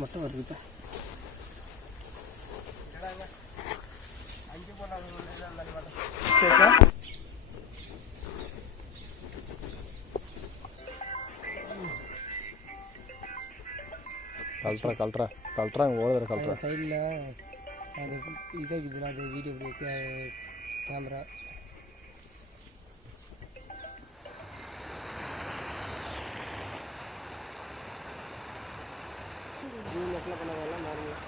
மட்டும் வருதுப்பா. சரி சார். கல்ட்ரா ஓடுற கல்ட்ரா சைடில் அது இதாக்குதுல, அது வீடியோ கேமரா ஜூம் நெட்டில் பண்ணதெல்லாம் நார்மலாக.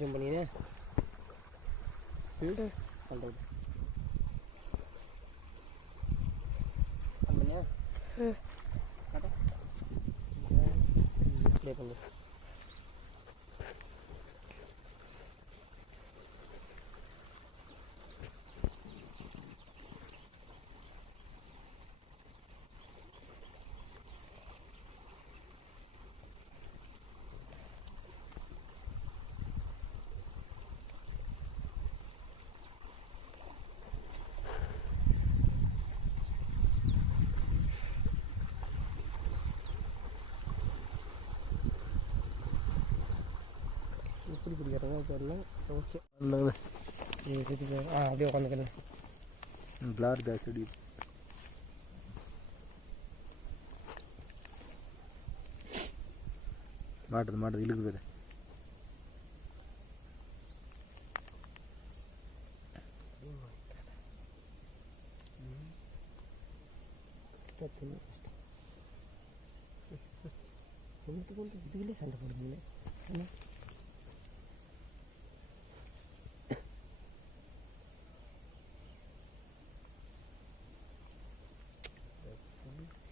ஜூம் பண்ணினே பண்ணுறது பண்ணியா ப்ளே பண்ணு. எப்படி பிடிக்கிறதா தெரியல. ஓகே அப்படியே உட்காந்துக்கிறேன். பிளார் தாசடி மாட்டுது இழுக்குது. கொண்டு இதுக்குள்ளே சண்டை போடுவீங்களே.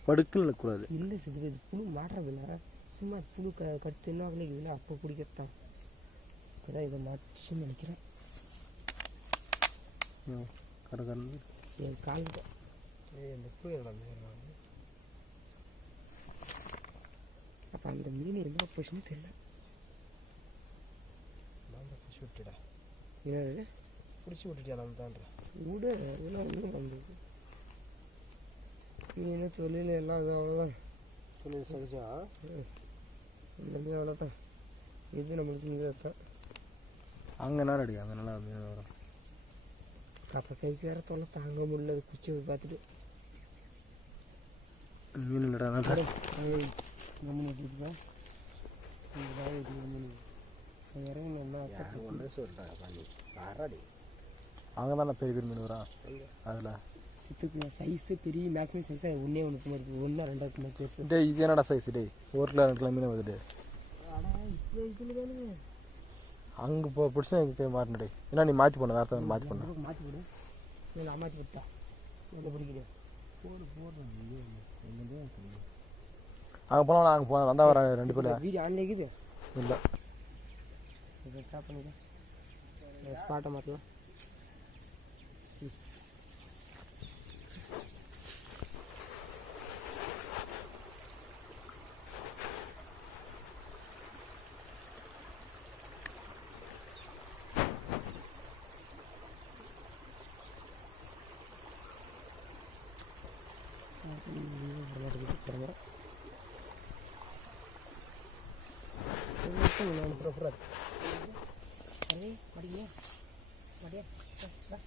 படுக்குன்னு இருக்கக்கூடாது. இல்லை சார், இது புழு மாட்டுறதுல சும்மா புழு கடுத்து என்ன ஆகலைக்குதுல, அப்போ பிடிக்கத்தான். அதான் இதை மாட்டுன்னு நினைக்கிறேன். கடற்கரை என் காலுக்கு இந்த புழு அப்போ அந்த மீன் எங்கே போச்சுன்னு தெரியல. பிடிச்சி விட்டுடா. என்னது பிடிச்சி விட்டுட்டியா? நம்ம தான்றா விடு. அதெல்லாம் ஒன்றும் வந்தது மீன் தொழில் எல்லாம் அது அவ்வளோதான். தொழில் சகிச்சா எல்லாமே அவ்வளோதான். இது நம்மளுக்கு இங்கே தான். அங்கே நேரம் அடி, அங்கே நல்லா மீன் வரும். அப்புறம் கைக்கு வேறு தொலை தாங்க முடியல. அது குச்சி பார்த்துட்டு மீன் இல்லைடா கம்மி வச்சுருப்பா. இறங்கி நல்லா ஒன்று சொல்கிறேன் பண்ணி ஆறாடி. அங்கே தானே பெரிய மீன் வரும். அதில் சித்துக்கு சைஸு பெரிய மேக்ஸிமம் சைஸாக ஒன்றே ஒன்று இருக்குது. 1 2 பெருசு. டே இது என்னடா சைஸ்? டே 1 கிலோ 2 கிலோ மீன் வருது. ஆனால் இப்போ இதில் தானுங்க அங்கே பிடிச்சா எனக்கு மாட்டினடே. ஏன்னா நீ மாற்றி போன வேறு தான் மாற்றி பண்ண. மாற்றி போடு. நான் மாற்றி விட்டா எங்கே பிடிக்கிறேன். போடுறேன். அங்கே போனால் அங்கே போனேன் வந்தால் வர 2 பேர். வீடியோ ஆன்ல இருக்குது இல்லை. இதை ஸ்டாப் பண்ணிக்கலாம். ஸ்பாட்டை மாற்றலாம்.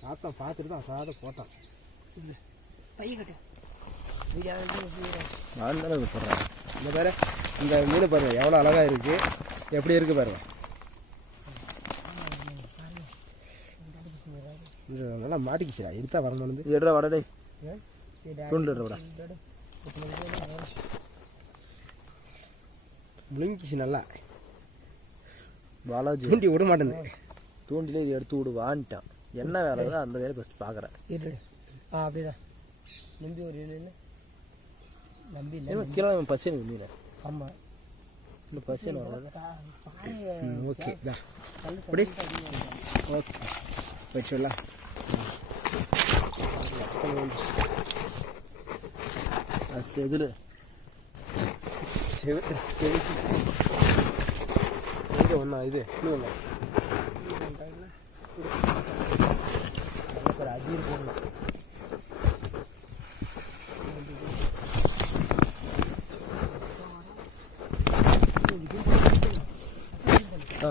பார்த்தா பார்த்துட்டு தான் சாத போட்டான். பையன் நான் தானே போடுறேன். இந்த பாரு, இந்த மீன் பாருங்க எவ்வளோ அழகாக இருக்குது, எப்படி இருக்குது பாருங்க. இது நல்லா மாட்டிக்கிச்சுடா. எடுத்தா வரணும். இது எடுறா வடடே தூண்டில் எடுறா. முழுங்கிச்சு நல்லா. பாலாஜி தூண்டி விட மாட்டேங்குது. தூண்டிலே இது எடுத்து விடுவான்ட்டான். என்ன வேலை தான் அந்த வேலை ஃபஸ்ட் பார்க்குறேன். இரு அப்படிதான் நம்பி ஒரு இல்லை நம்பி இல்லை ஏன்னா கீழே பசி எனக்கு மீன். ஆமாம் இன்னும் பசி ஓகே தான் அப்படி ஓகே வச்சுடலாம். அது செதில் எங்கே ஒன்றா இது இன்னும் ஒன்றா ஒரு அஜீர் போடணும். ஆ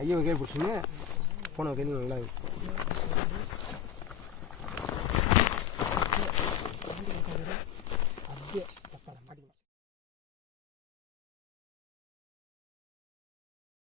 ஐயோ கை பிடிச்சுன்னு போன கேள்வி நல்லா